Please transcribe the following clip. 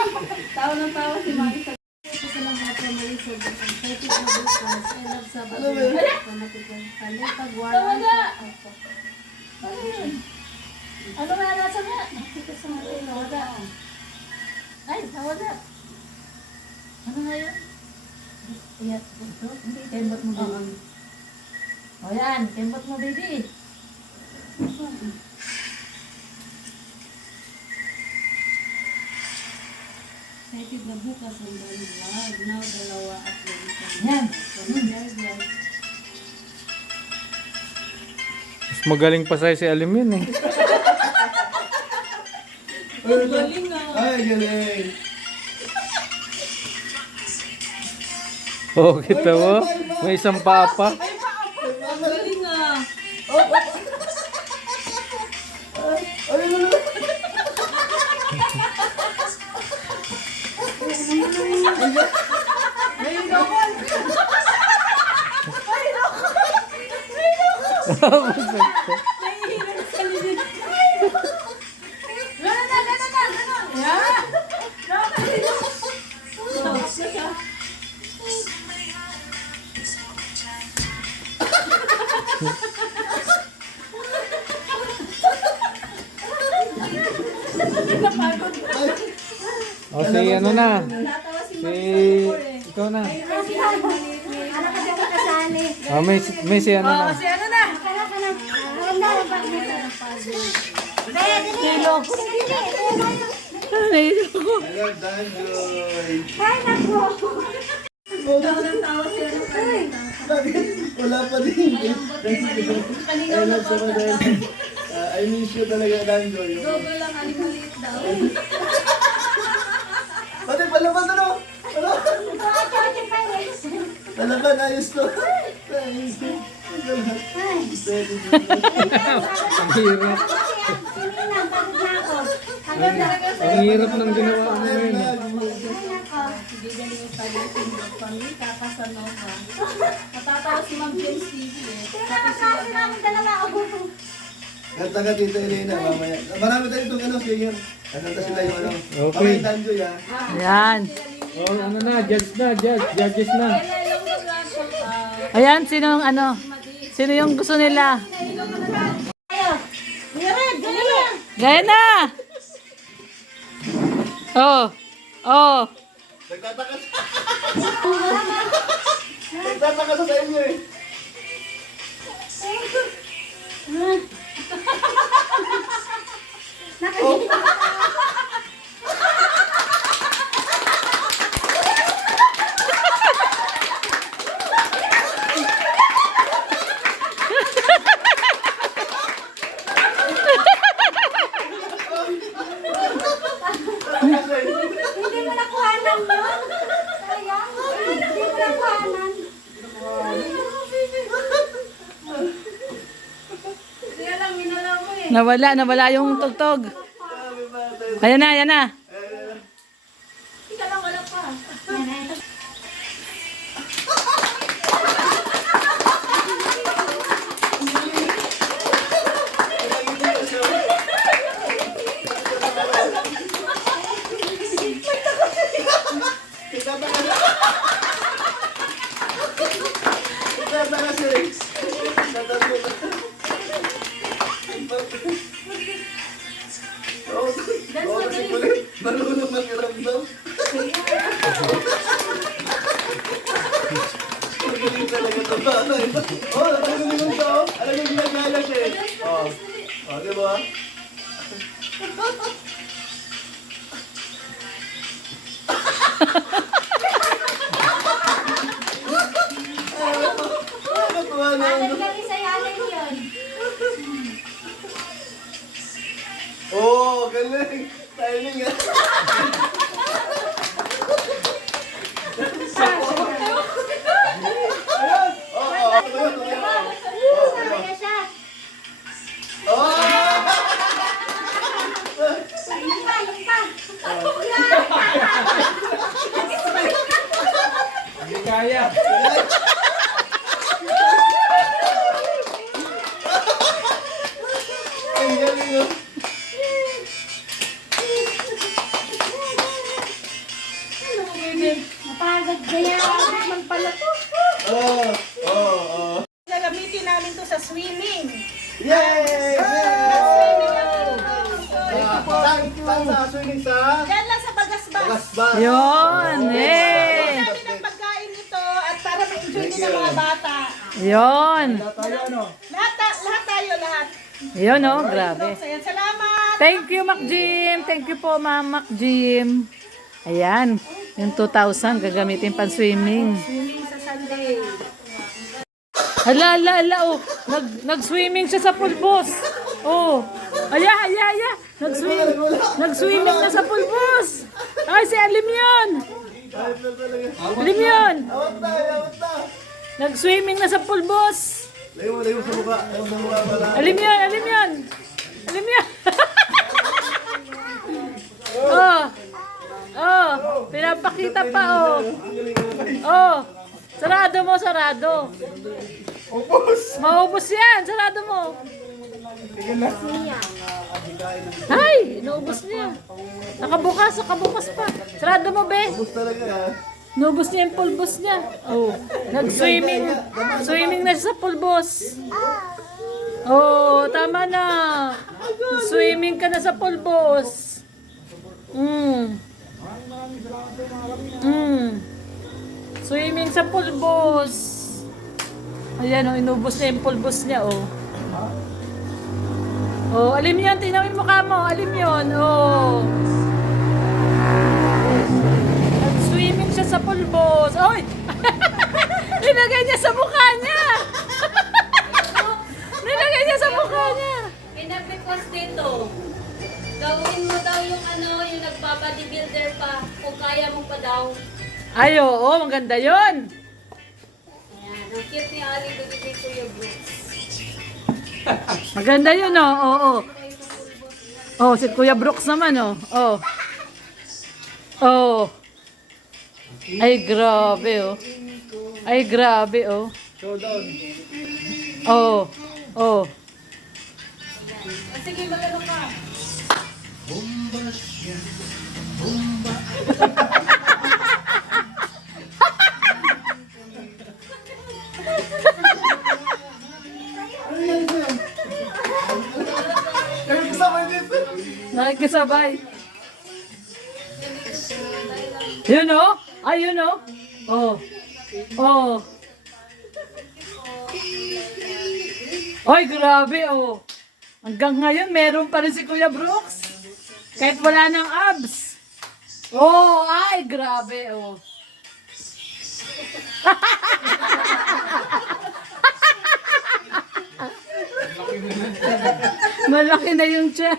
Tawa ng tawa si Mami sa sa lang mga primary sobrang excited na bukas. I love Sabado. Kali pagwala. Ano yun? Ano nga nasa nga? Nakita sa mga tayo. Nawala. Ay, nawala. Ano nga yun? Ayan. Hindi, kembot mo baby. O yan, kembot mo baby. Excited na bukas ang dami vlog. Now, dalawa at Yan. Mas magaling pa sa'yo si Alim yun eh. Galing ah. Ay, galing. Oh, kita mo? May isang papa. Galing ah. Nahihirap sa lilit. Gano'n na, gano'n na, gano'n. Yeah. Tapos na siya. Napagod. O si ano na. Natawa si Si... Mami sa Ikaw na. Anak ka dapat kasali. Oh, may si ano na. Si ano na? Anak ka na. Hello. Hello, Danjoy. Ay, nako. Tawa ng tawa si ano kanina. Bakit? Wala pa din. Kalinaw na po sa I miss you talaga, Danjoy. Dogo lang, aling-maliit daw. Pati palaban na no? Palaban, ayos to. Ayos to. Ang hirap. Sininang, pagod na ako. Hanggang talaga sa Ang hirap ng ginawa mo ngayon eh. Ay, nako. Sige, galing yung tayo family, Casanova. Natatawa si Ma'am James TV eh. Tapos si Kasi namin dalawa ako. Kanta ka, Tita Elena, mamaya. Marami tayo itong ano, singer. Kanta sila yung ano. Okay. Mamaya, Danjoy, ha? Ayan. Oh, ano na, judges na. Ayan, sino yung ano? Sino yung gusto nila? Gaya na! Oh! Oh! Nagtataka sa... Nagtataka sa inyo eh. Hindi mo nakuhanan yun. Sayang. Hindi mo nakuhanan. Kaya lang, minala mo eh. Nawala yung tugtog. Ayan na, ayan na. Ika lang, wala pa. Nagtataka siya eh. Marunong mag-iramdam. Magaling talaga ito ba? Oh, napagaling mo ito. Alam mo, ginagaya siya eh. Oh, di ba? Nakakatuwa na ano. Lagi sa yalan yun. Oh, galing. Timing ah. Ayun. Oh, Kaya siya. oh. Yung pa, yung pa. Hindi kaya. Ang galing oh. Napagod kaya man pala to. Gagamitin namin to sa swimming. Yay! Swimming natin to. Saan sa swimming sa? Yan lang sa Bagasbas. Bagasbas. Yun, eh. Kami ng pagkain nito at para ma-enjoy din ng mga bata. Yun. Tayo ano? Lahat tayo, lahat. Yun, oh, grabe. So, yan, salamat. Thank you, Mac Jim. Thank you po, Ma'am Mac Jim. Ayan, yung 2,000 gagamitin pang swimming. Swimming sa Sunday. Hala, oh. Nag-swimming siya sa pulbos. Oh. Aya. Nag-swimming na sa pulbos. Ay, si Alim yun. Alim yun. Awat na. Nag-swimming na sa pulbos. Layo mo sa mukha. Layo mo sa mukha pala. Alim yun. Oh, pinapakita pa, oh. Oh, sarado mo. Maubos yan, sarado mo. Ay, naubos niya. Nakabukas pa. Sarado mo, be. Bus talaga ah. Naubos niya yung pulbos niya. Oh, swimming na siya sa pulbos. Oh, tama na. Swimming ka na sa pulbos. Swimming sa pulbos. Ayan, oh, inubos niya yung pulbos niya, oh. Oh, alim yun. Tingnan mo yung mukha mo. Alim yun, oh. Nag-swimming siya sa pulbos. Oy! Nilagay niya sa mukha niya. Nilagay niya sa mukha niya. Pinag-request dito. Gawin mo daw yung yung nagpa-bodybuilder pa. Kung kaya mo pa daw. Ay, oo, maganda yun. Ayan, ang cute ni Ali doon kay Kuya Brooks. Maganda yun, oh. Oo. Oh, si Kuya Brooks naman, oh. Oh. Oh. Ay, grabe, oh. Ay, grabe, oh. Showdown. Oh. Oh. Sige, magano ka. Kaya kasama dito. Nakikisabay. Yun, oh. Ay, yun, oh. Oh. Oh. Ay, grabe, oh. Hanggang ngayon, meron pa rin si Kuya Brooks. Kahit wala ng abs. Oh, ay, grabe, oh. Malaki na yung tiyan.